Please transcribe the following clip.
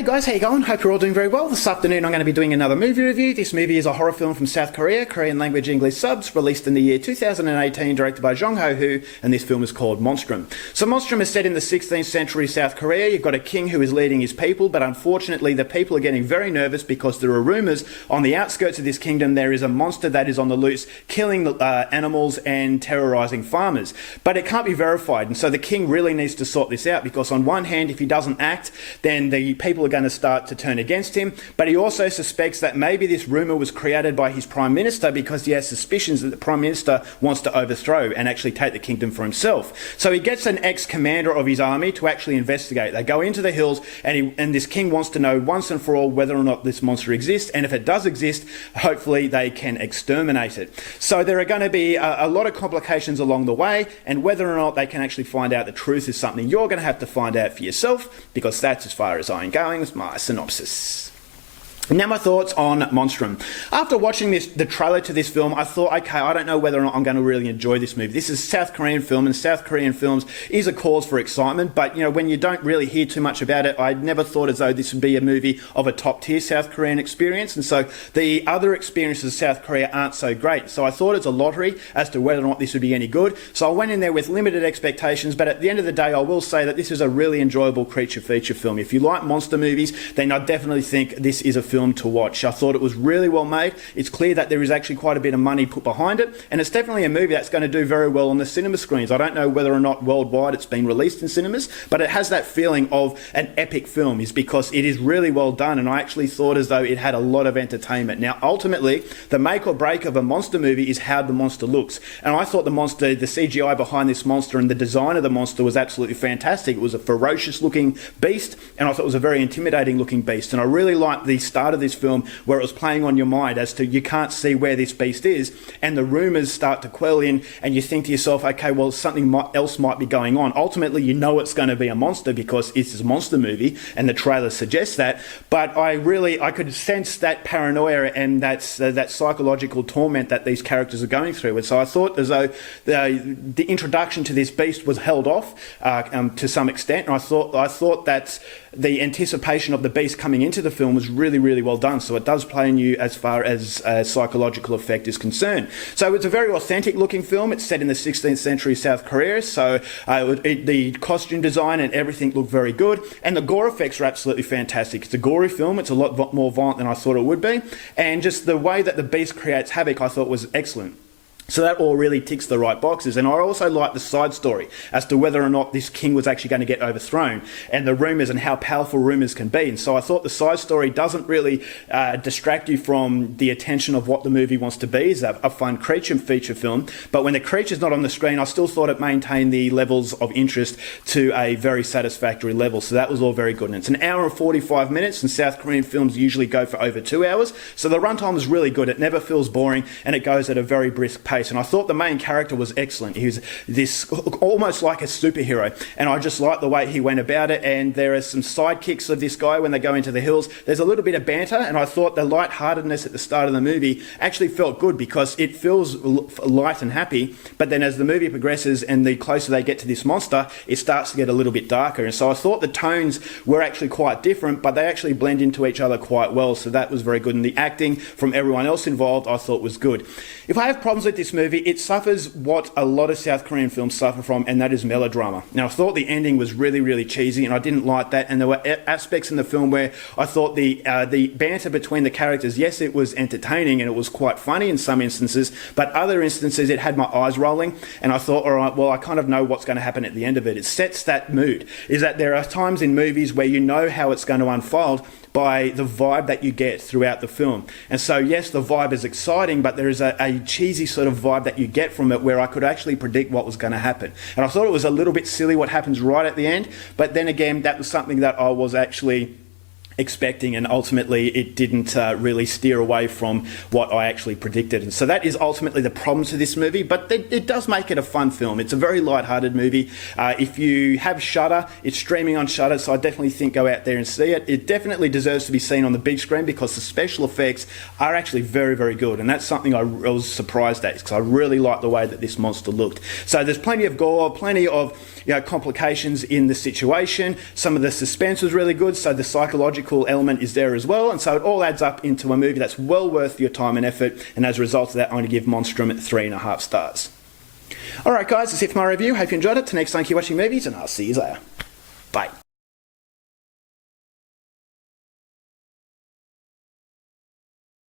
Hey guys, how you going? Hope you're all doing very well. This afternoon I'm going to be doing another movie review. This movie is a horror film from South Korea, Korean language English subs, released in the year 2018, directed by Jong Ho-woo, and this film is called Monstrum. So Monstrum is set in the 16th century South Korea. You've got a king who is leading his people, but unfortunately the people are getting very nervous because there are rumours on the outskirts of this kingdom there is a monster that is on the loose, killing animals and terrorising farmers. But it can't be verified, and so the king really needs to sort this out, because on one hand, if he doesn't act, then the people are going to start to turn against him. But he also suspects that maybe this rumour was created by his prime minister, because he has suspicions that the prime minister wants to overthrow and actually take the kingdom for himself. So he gets an ex-commander of his army to actually investigate. They go into the hills, and this king wants to know once and for all whether or not this monster exists, and if it does exist, hopefully they can exterminate it. So there are going to be a lot of complications along the way, and whether or not they can actually find out the truth is something you're going to have to find out for yourself, because that's as far as I'm going with my synopsis. Now my thoughts on Monstrum. After watching the trailer to this film, I thought, okay, I don't know whether or not I'm going to really enjoy this movie. This is a South Korean film, and South Korean films is a cause for excitement, but you know, when you don't really hear too much about it, I never thought as though this would be a movie of a top tier South Korean experience, and so the other experiences of South Korea aren't so great. So I thought it's a lottery as to whether or not this would be any good. So I went in there with limited expectations, but at the end of the day, I will say that this is a really enjoyable creature feature film. If you like monster movies, then I definitely think this is a film to watch. I thought it was really well made. It's clear that there is actually quite a bit of money put behind it, and it's definitely a movie that's going to do very well on the cinema screens. I don't know whether or not worldwide it's been released in cinemas, but it has that feeling of an epic film, is because it is really well done, and I actually thought as though it had a lot of entertainment. Now ultimately, the make or break of a monster movie is how the monster looks, and I thought the CGI behind this monster and the design of the monster was absolutely fantastic. It was a ferocious looking beast, and I thought it was a very intimidating looking beast, and I really liked the start of this film where it was playing on your mind as to you can't see where this beast is, and the rumours start to quell in, and you think to yourself, okay, well, something else might be going on. Ultimately, you know it's going to be a monster because it's a monster movie, and the trailer suggests that, but I could sense that paranoia and that psychological torment that these characters are going through, and so I thought as though the introduction to this beast was held off to some extent, and I thought that the anticipation of the beast coming into the film was really, really well done. So it does play on you as far as psychological effect is concerned. So it's a very authentic looking film. It's set in the 16th century South Korea. So the costume design and everything looked very good. And the gore effects are absolutely fantastic. It's a gory film. It's a lot more violent than I thought it would be. And just the way that the beast creates havoc I thought was excellent. So that all really ticks the right boxes. And I also like the side story as to whether or not this king was actually going to get overthrown, and the rumours and how powerful rumours can be. And so I thought the side story doesn't really distract you from the attention of what the movie wants to be. It's a fun creature feature film, but when the creature's not on the screen, I still thought it maintained the levels of interest to a very satisfactory level. So that was all very good. And it's an hour and 45 minutes, and South Korean films usually go for over 2 hours. So the runtime is really good. It never feels boring, and it goes at a very brisk pace. And I thought the main character was excellent. He was this almost like a superhero, and I just liked the way he went about it. And there are some sidekicks of this guy when they go into the hills. There's a little bit of banter, and I thought the lightheartedness at the start of the movie actually felt good, because it feels light and happy, but then as the movie progresses and the closer they get to this monster, it starts to get a little bit darker. And so I thought the tones were actually quite different, but they actually blend into each other quite well, so that was very good. And the acting from everyone else involved I thought was good. If I have problems with this movie, it suffers what a lot of South Korean films suffer from, and that is melodrama. Now, I thought the ending was really, really cheesy, and I didn't like that. And there were aspects in the film where I thought the banter between the characters, yes, it was entertaining and it was quite funny in some instances, but other instances it had my eyes rolling, and I thought, all right, well, I kind of know what's going to happen at the end of it. It sets that mood. Is that there are times in movies where you know how it's going to unfold by the vibe that you get throughout the film. And so yes, the vibe is exciting, but there is a cheesy sort of vibe that you get from it where I could actually predict what was going to happen. And I thought it was a little bit silly what happens right at the end, but then again, that was something that I was actually expecting, and ultimately it didn't really steer away from what I actually predicted. And so that is ultimately the problem to this movie, but it does make it a fun film. It's a very light-hearted movie. If you have Shudder, it's streaming on Shudder, so I definitely think go out there and see it. It definitely deserves to be seen on the big screen because the special effects are actually very, very good, and that's something I was surprised at, because I really like the way that this monster looked. So there's plenty of gore, plenty of complications in the situation. Some of the suspense was really good, so the psychological political element is there as well, and so it all adds up into a movie that's well worth your time and effort, and as a result of that, I'm going to give Monstrum 3.5 stars. Alright guys, that's it for my review. Hope you enjoyed it. Till next time, keep watching movies, and I'll see you later. Bye.